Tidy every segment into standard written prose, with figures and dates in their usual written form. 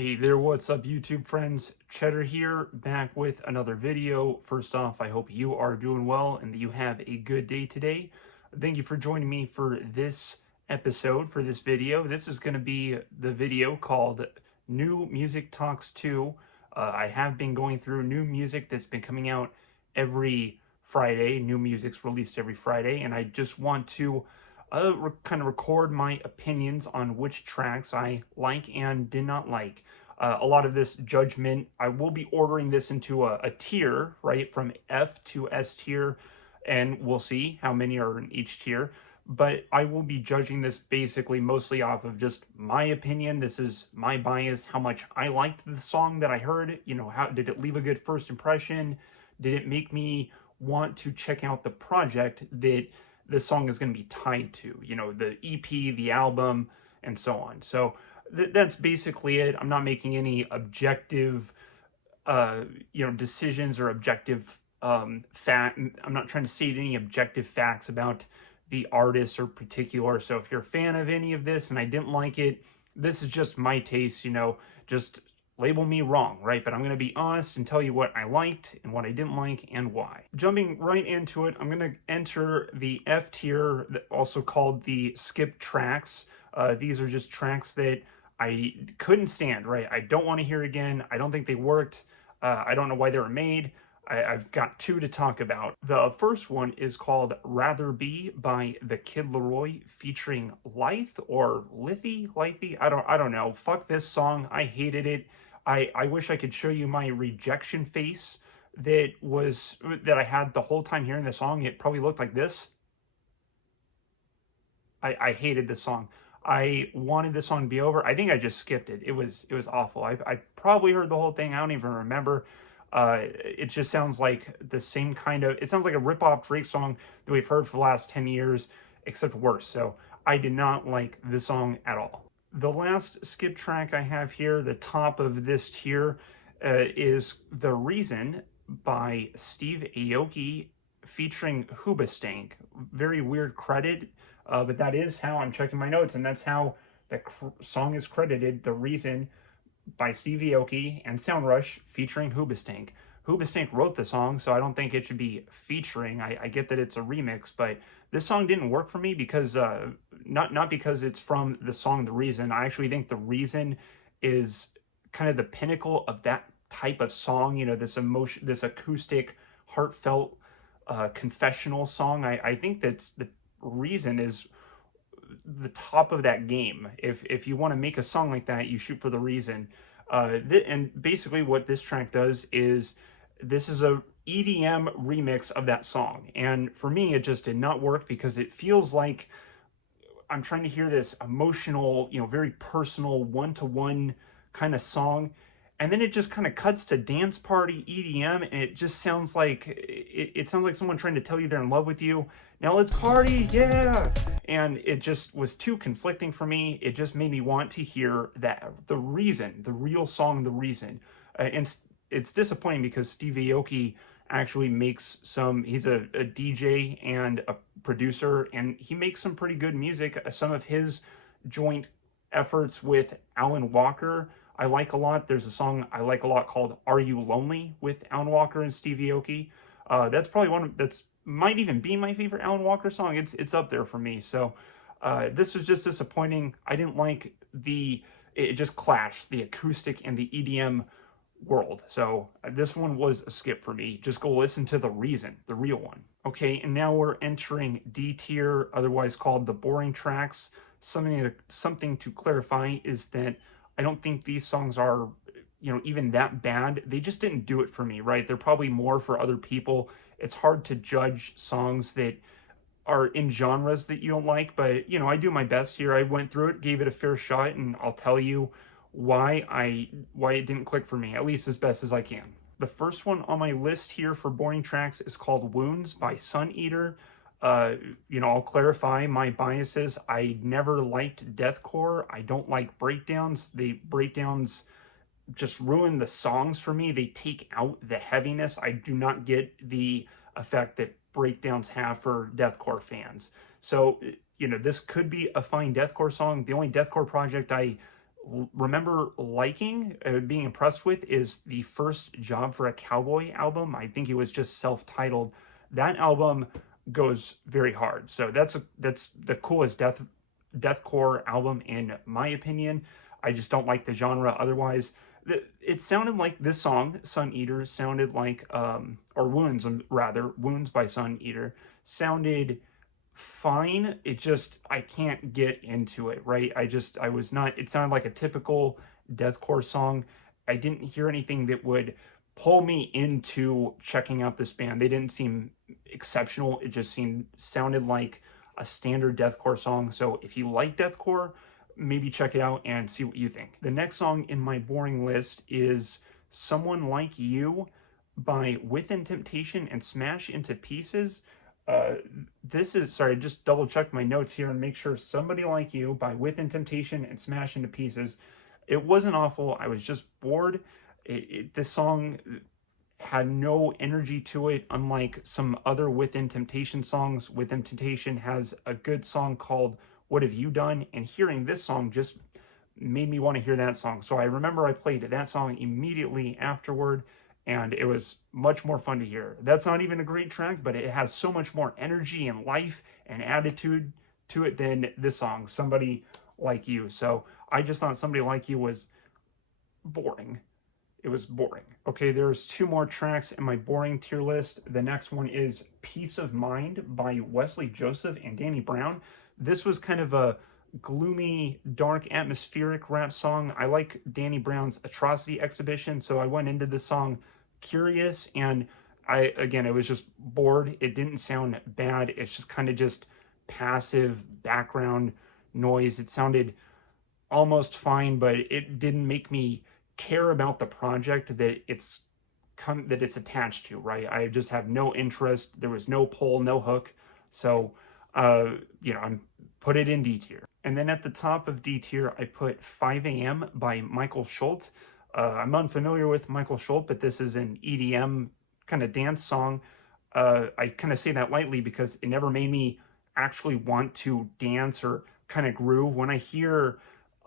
Hey there, what's up YouTube friends? Chetter here, back with another video. First off, I hope you are doing well and that you have a good day today. Thank you for joining me for this episode, for this video. This is going to be the video called New Music Talks 2. I have been going through new music that's been coming out every Friday. New music's released every Friday, and I just want to kind of record my opinions on which tracks I like and did not like. A lot of this judgment, I will be ordering this into a tier, right, from F to S tier, and we'll see how many are in each tier. But I will be judging this basically mostly off of just my opinion. This is my bias, how much I liked the song that I heard. You know, how did it leave a good first impression? Did it make me want to check out the project that this song is going to be tied to, you know, the EP, the album, and so on. So that's basically it. I'm not making any objective, decisions or objective fact. I'm not trying to state any objective facts about the artist or particular. So if you're a fan of any of this and I didn't like it, this is just my taste, just label me wrong, right? But I'm going to be honest and tell you what I liked and what I didn't like and why. Jumping right into it, I'm going to enter the F tier, also called the skip tracks. These are just tracks that I couldn't stand, right? I don't want to hear again. I don't think they worked. I don't know why they were made. I've got two to talk about. The first one is called Rather Be by the Kid Laroi featuring Lithe or Lithy? I don't know. Fuck this song. I hated it. I wish I could show you my rejection face that I had the whole time hearing the song. It probably looked like this. I hated this song. I wanted this song to be over. I think I just skipped it. It was awful. I probably heard the whole thing. I don't even remember. It just sounds like the same kind of, it sounds like a rip-off Drake song that we've heard for the last 10 years, except worse. So I did not like this song at all. The last skip track I have here, the top of this tier, is The Reason by Steve Aoki featuring Hoobastank. Very weird credit, but that is how I'm checking my notes, and that's how the song is credited, The Reason by Steve Aoki and Soundrush featuring Hoobastank. Hoobastank wrote the song, so I don't think it should be featuring. I get that it's a remix, but this song didn't work for me because not because it's from the song The Reason. I actually think The Reason is kind of the pinnacle of that type of song, this emotion, this acoustic, heartfelt, confessional song. I think that's The Reason is the top of that game. If you want to make a song like that, you shoot for The Reason. And basically what this track does is, this is a EDM remix of that song. And for me, it just did not work because it feels like I'm trying to hear this emotional, very personal, one-to-one kind of song. And then it just kind of cuts to dance party EDM, and it just sounds like, it sounds like someone trying to tell you they're in love with you. Now let's party, yeah! And it just was too conflicting for me. It just made me want to hear The Reason, the real song, The Reason. And it's disappointing because Steve Aoki actually makes he's a DJ and a producer, and he makes some pretty good music. Some of his joint efforts with Alan Walker I like a lot. There's a song I like a lot called Are You Lonely with Alan Walker and Steve Aoki. That's probably that's might even be my favorite Alan Walker song. It's up there for me. So this was just disappointing. I didn't like it just clashed, the acoustic and the EDM world. So this one was a skip for me. Just go listen to The Reason, the real one. Okay, and now we're entering D tier, otherwise called the boring tracks. Something to clarify is that I don't think these songs are, even that bad. They just didn't do it for me, right? They're probably more for other people. It's hard to judge songs that are in genres that you don't like, but, I do my best here. I went through it, gave it a fair shot, and I'll tell you why it didn't click for me, at least as best as I can. The first one on my list here for boring tracks is called Wounds by Sun Eater. I'll clarify my biases. I never liked deathcore. I don't like breakdowns. The breakdowns just ruin the songs for me. They take out the heaviness. I do not get the effect that breakdowns have for deathcore fans. So, this could be a fine deathcore song. The only deathcore project I remember liking, being impressed with, is the first Job for a Cowboy album. I think it was just self-titled. That album goes very hard. So that's the coolest deathcore album in my opinion. I just don't like the genre otherwise. It sounded like this song, Sun Eater, sounded like, or Wounds, rather, Wounds by Sun Eater, sounded fine. It just, I can't get into it, right? I was not, it sounded like a typical deathcore song. I didn't hear anything that would pull me into checking out this band. They didn't seem exceptional. It just sounded like a standard deathcore song. So if you like deathcore, maybe check it out and see what you think. The next song in my boring list is Someone Like You by Within Temptation and Smash Into Pieces. Uh, this is, sorry, just double check my notes here and make sure Somebody Like You by Within Temptation and Smash Into Pieces. It wasn't awful. I was just bored. This song had no energy to it, unlike some other Within Temptation songs. Within Temptation has a good song called What Have You Done? And hearing this song just made me want to hear that song. So I remember I played that song immediately afterward, and it was much more fun to hear. That's not even a great track, but it has so much more energy and life and attitude to it than this song, Somebody Like You. So I just thought Somebody Like You was boring. It was boring. Okay, there's two more tracks in my boring tier list. The next one is Peace of Mind by Wesley Joseph and Danny Brown. This was kind of a gloomy, dark, atmospheric rap song. I like Danny Brown's Atrocity Exhibition, so I went into this song curious, and I was just bored. It didn't sound bad. It's just kind of just passive background noise. It sounded almost fine, but it didn't make me care about the project that it's attached to, right? I just have no interest. There was no pull, no hook. So, I'm put it in D tier. And then at the top of D tier, I put 5 a.m. by Michael Schultz. I'm unfamiliar with Michael Schultz, but this is an EDM kind of dance song. I kind of say that lightly because it never made me actually want to dance or kind of groove. When I hear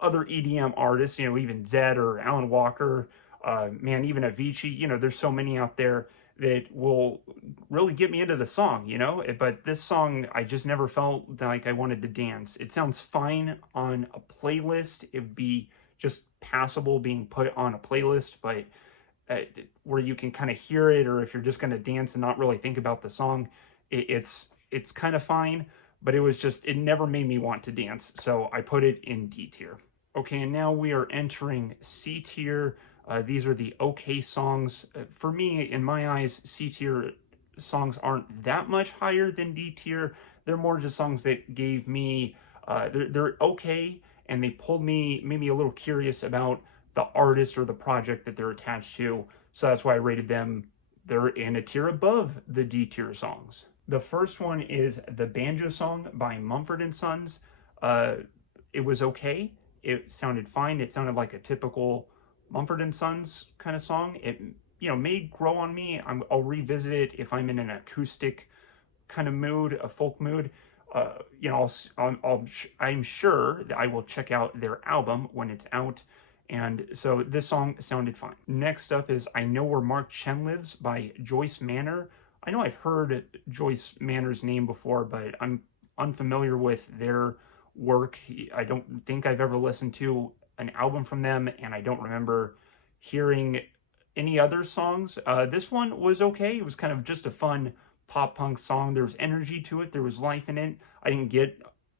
other EDM artists, even Zed or Alan Walker, man, even Avicii, there's so many out there that will really get me into the song, But this song, I just never felt like I wanted to dance. It sounds fine on a playlist. It'd be just passable being put on a playlist, but where you can kind of hear it, or if you're just going to dance and not really think about the song, it's kind of fine. But it never made me want to dance. So I put it in D tier. Okay, and now we are entering C tier. These are the okay songs. For me, in my eyes, C tier songs aren't that much higher than D tier. They're more just songs that gave me, they're okay, and they pulled me, made me a little curious about the artist or the project that they're attached to. So that's why I rated them. They're in a tier above the D tier songs. The first one is the Banjo Song by Mumford & Sons. It was okay. It sounded fine. It sounded like a typical Mumford & Sons kind of song. It, may grow on me. I'll revisit it if I'm in an acoustic kind of mood, a folk mood. I'm sure that I will check out their album when it's out. And so this song sounded fine. Next up is I Know Where Mark Chen Lives by Joyce Manor. I know I've heard Joyce Manor's name before, but I'm unfamiliar with their work. I don't think I've ever listened to an album from them, and I don't remember hearing any other songs. This one was okay. It was kind of just a fun pop punk song. There was energy to it. There was life in it. I didn't get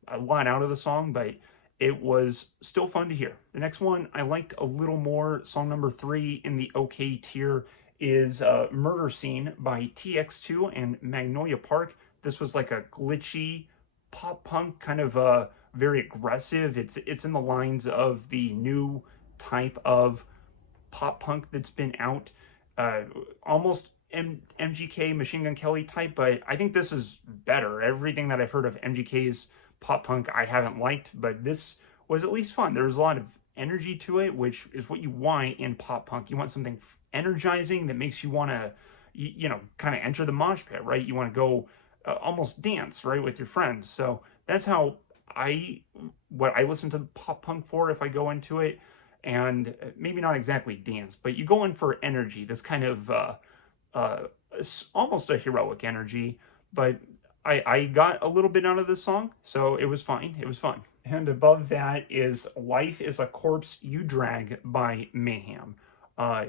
a lot out of the song, but it was still fun to hear. The next one I liked a little more. Song number 3 in the okay tier is Murder Scene by TX2 and Magnolia Park. This was like a glitchy pop punk, kind of very aggressive. It's in the lines of the new type of pop punk that's been out, almost MGK, Machine Gun Kelly type, but I think this is better. Everything that I've heard of MGK's pop punk I haven't liked, but this was at least fun. There was a lot of energy to it, which is what you want in pop punk. You want something energizing that makes you want to, kind of enter the mosh pit, right? You want to go almost dance, right, with your friends. So that's how I what I listen to pop punk for if I go into it, and maybe not exactly dance, but you go in for energy, this kind of uh, almost a heroic energy. But I got a little bit out of this song, so it was fine. It was fun. And above that is "Life Is a Corpse You Drag" by Mayhem.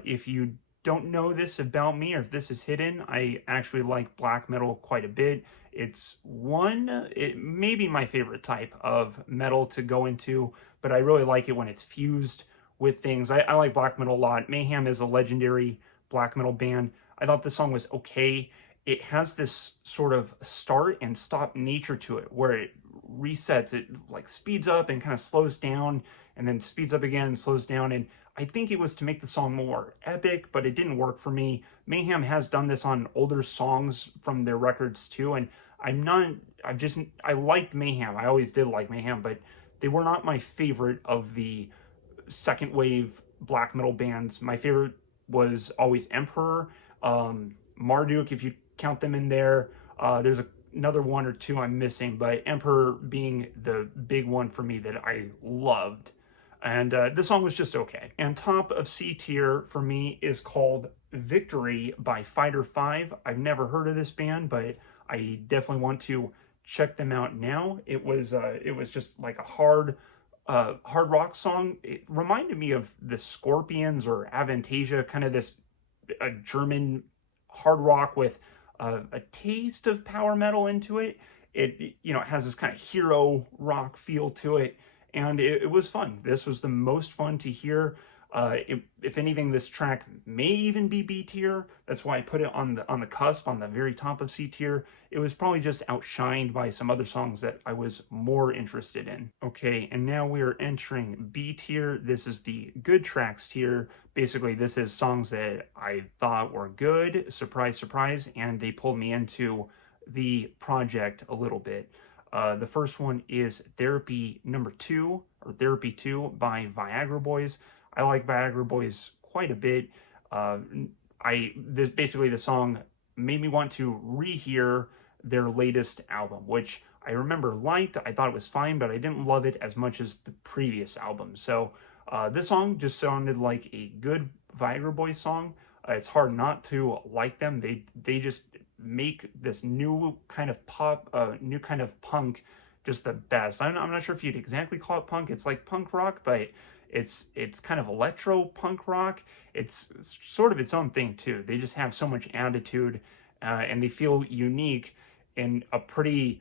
If you don't know this about me, or if this is hidden, I actually like black metal quite a bit. It may be my favorite type of metal to go into, but I really like it when it's fused with things. I like black metal a lot. Mayhem is a legendary black metal band. I thought the song was okay. It has this sort of start and stop nature to it, where it resets, it like speeds up and kind of slows down, and then speeds up again and slows down. And I think it was to make the song more epic, but it didn't work for me. Mayhem has done this on older songs from their records too, and I'm not, I liked Mayhem. I always did like Mayhem, but they were not my favorite of the second wave black metal bands. My favorite was always Emperor, Marduk, if you count them in there. There's another one or two I'm missing, but Emperor being the big one for me that I loved. And the song was just okay. And top of C tier for me is called Victory by Fighter 5. I've never heard of this band, but I definitely want to check them out now. It was just like a hard rock song. It reminded me of the Scorpions or Avantasia, kind of this German hard rock with a taste of power metal into it. It it has this kind of hero rock feel to it, and it was fun. This was the most fun to hear. If anything, this track may even be B tier. That's why I put it on the cusp, on the very top of C tier. It was probably just outshined by some other songs that I was more interested in. Okay, and now we are entering B tier. This is the good tracks tier. Basically, this is songs that I thought were good, surprise, surprise, and they pulled me into the project a little bit. The first one is Therapy Number 2, or Therapy 2 by Viagra Boys. I like Viagra Boys quite a bit. This basically, the song made me want to rehear their latest album, which I remember liked. I thought it was fine, but I didn't love it as much as the previous album. So this song just sounded like a good Viagra Boys song. It's hard not to like them. They just make this new kind of pop, new kind of punk, just the best. I'm not sure if you'd exactly call it punk. It's like punk rock, but it's kind of electro punk rock. It's sort of its own thing too. They just have so much attitude, and they feel unique in a pretty,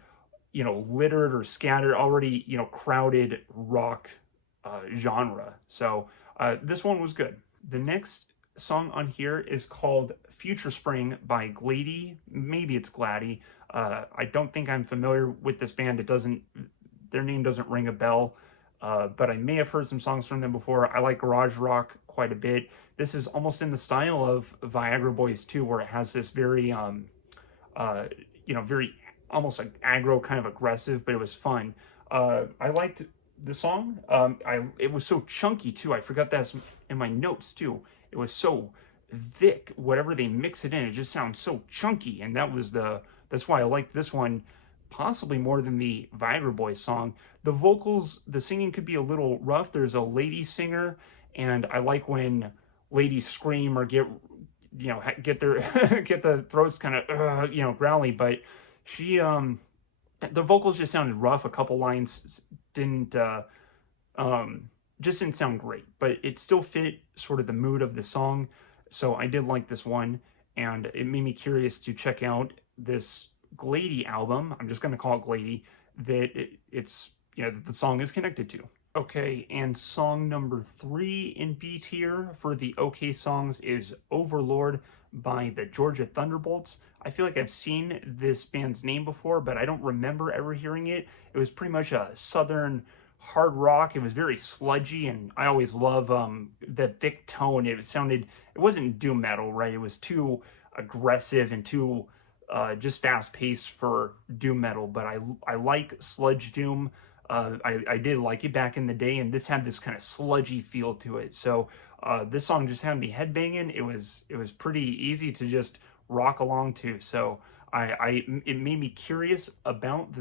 littered or scattered, already, crowded rock genre. So this one was good. The next song on here is called Future Spring by Glady. Maybe it's Gladdy. I don't think I'm familiar with this band. Their name doesn't ring a bell. But I may have heard some songs from them before. I like garage rock quite a bit. This is almost in the style of Viagra Boys too, where it has this very, very almost like aggro, kind of aggressive, but it was fun. I liked the song. It was so chunky too. I forgot that's in my notes too. It was so thick. Whatever they mix it in, it just sounds so chunky, and that's why I liked this one possibly more than the Viagra Boys song. The vocals, the singing could be a little rough. There's a lady singer, and I like when ladies scream or get their get the throats kind of growly. But she the vocals just sounded rough. A couple lines didn't just didn't sound great, but it still fit sort of the mood of the song. So I did like this one, and it made me curious to check out this Glady album. I'm just going to call it Glady, that it's the song is connected to. Okay, and song number 3 in B tier for the OK songs is Overlord by the Georgia Thunderbolts. I feel like I've seen this band's name before, but I don't remember ever hearing it. It was pretty much a southern hard rock. It was very sludgy, and I always love the thick tone. It wasn't doom metal, right? It was too aggressive and too just fast paced for doom metal, but I like sludge doom. I did like it back in the day, and this had this kind of sludgy feel to it. So this song just had me headbanging. It was pretty easy to just rock along to. So it made me curious about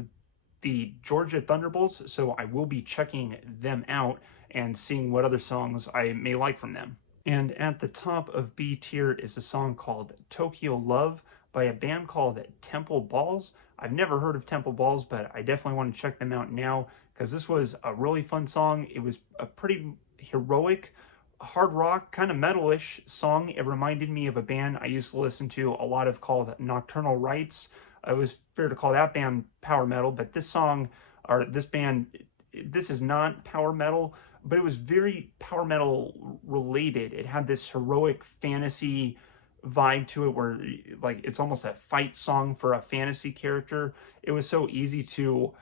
the Georgia Thunderbolts, so I will be checking them out and seeing what other songs I may like from them. And at the top of B tier is a song called Tokyo Love by a band called Temple Balls. I've never heard of Temple Balls, but I definitely want to check them out now because this was a really fun song. It was a pretty heroic, hard rock, kind of metalish song. It reminded me of a band I used to listen to a lot of called Nocturnal Rites. It was fair to call that band power metal, but this song, or this band, this is not power metal, but it was very power metal related. It had this heroic fantasy vibe to it where like it's almost a fight song for a fantasy character. It was so easy to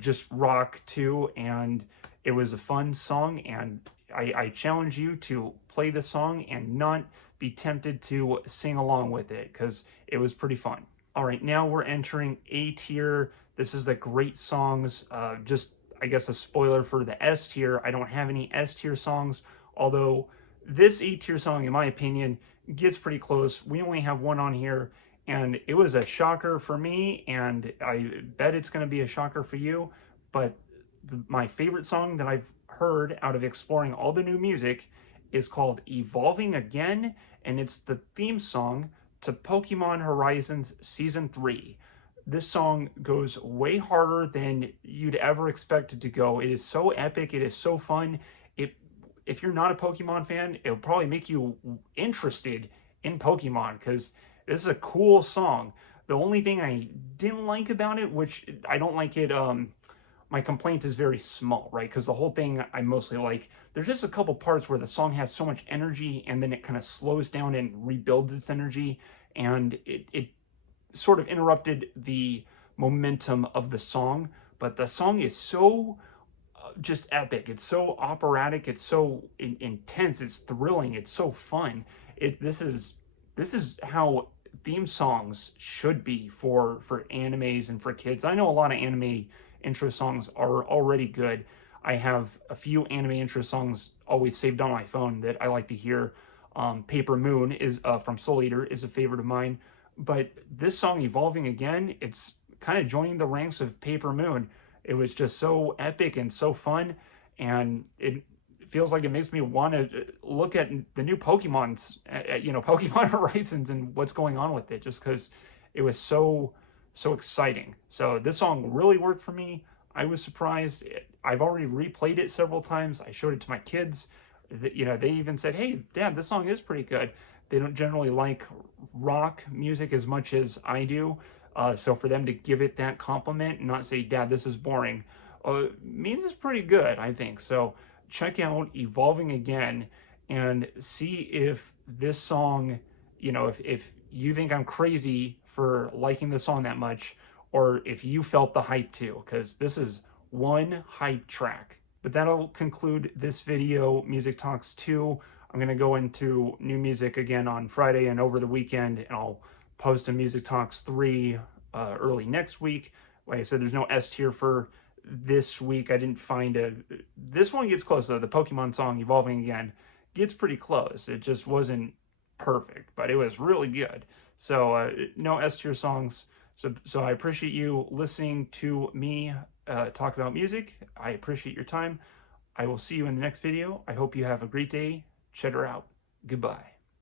just rock to, and it was a fun song, and I challenge you to play the song and not be tempted to sing along with it because it was pretty fun. All right, now we're entering A tier. This is the great songs. Just, I guess, a spoiler for the S tier. I don't have any S tier songs, although this A tier song, in my opinion, gets pretty close. We only have one on here, and it was a shocker for me, and I bet it's going to be a shocker for you. But my favorite song that I've heard out of exploring all the new music is called Evolving Again, and it's the theme song to Pokemon Horizons Season 3. This song goes way harder than you'd ever expect it to go. It is so epic. It is so fun. If you're not a Pokemon fan, it'll probably make you interested in Pokemon because this is a cool song. The only thing I didn't like about it, which I don't like it, my complaint is very small, right? Because the whole thing I mostly like. There's just a couple parts where the song has so much energy and then it kind of slows down and rebuilds its energy, and it sort of interrupted the momentum of the song. But the song is so just epic. It's so operatic. It's so intense. It's thrilling. It's so fun. This is how theme songs should be for animes and for kids. I know a lot of anime intro songs are already good. I have a few anime intro songs always saved on my phone that I like to hear. Paper Moon is from Soul Eater is a favorite of mine. But this song, Evolving Again, it's kind of joining the ranks of Paper Moon. It was just so epic and so fun, and it feels like it makes me want to look at the new Pokemon's, Pokemon Horizons and what's going on with it, just because it was so exciting. So this song really worked for me. I was surprised. I've already replayed it several times. I showed it to my kids. They even said, "Hey, Dad, this song is pretty good." They don't generally like rock music as much as I do. So for them to give it that compliment and not say, "Dad, this is boring," means it's pretty good, I think. So check out Evolving Again and see if this song, if you think I'm crazy for liking the song that much, or if you felt the hype too, because this is one hype track. But that'll conclude this video, Music Talks 2. I'm going to go into new music again on Friday and over the weekend, and I'll post a Music Talks 3 early next week. Like I said, there's no S tier for this week. I didn't find this one gets close though. The Pokemon song Evolving Again gets pretty close. It just wasn't perfect, but it was really good. So no S tier songs. So I appreciate you listening to me talk about music. I appreciate your time. I will see you in the next video. I hope you have a great day. Chetter out. Goodbye.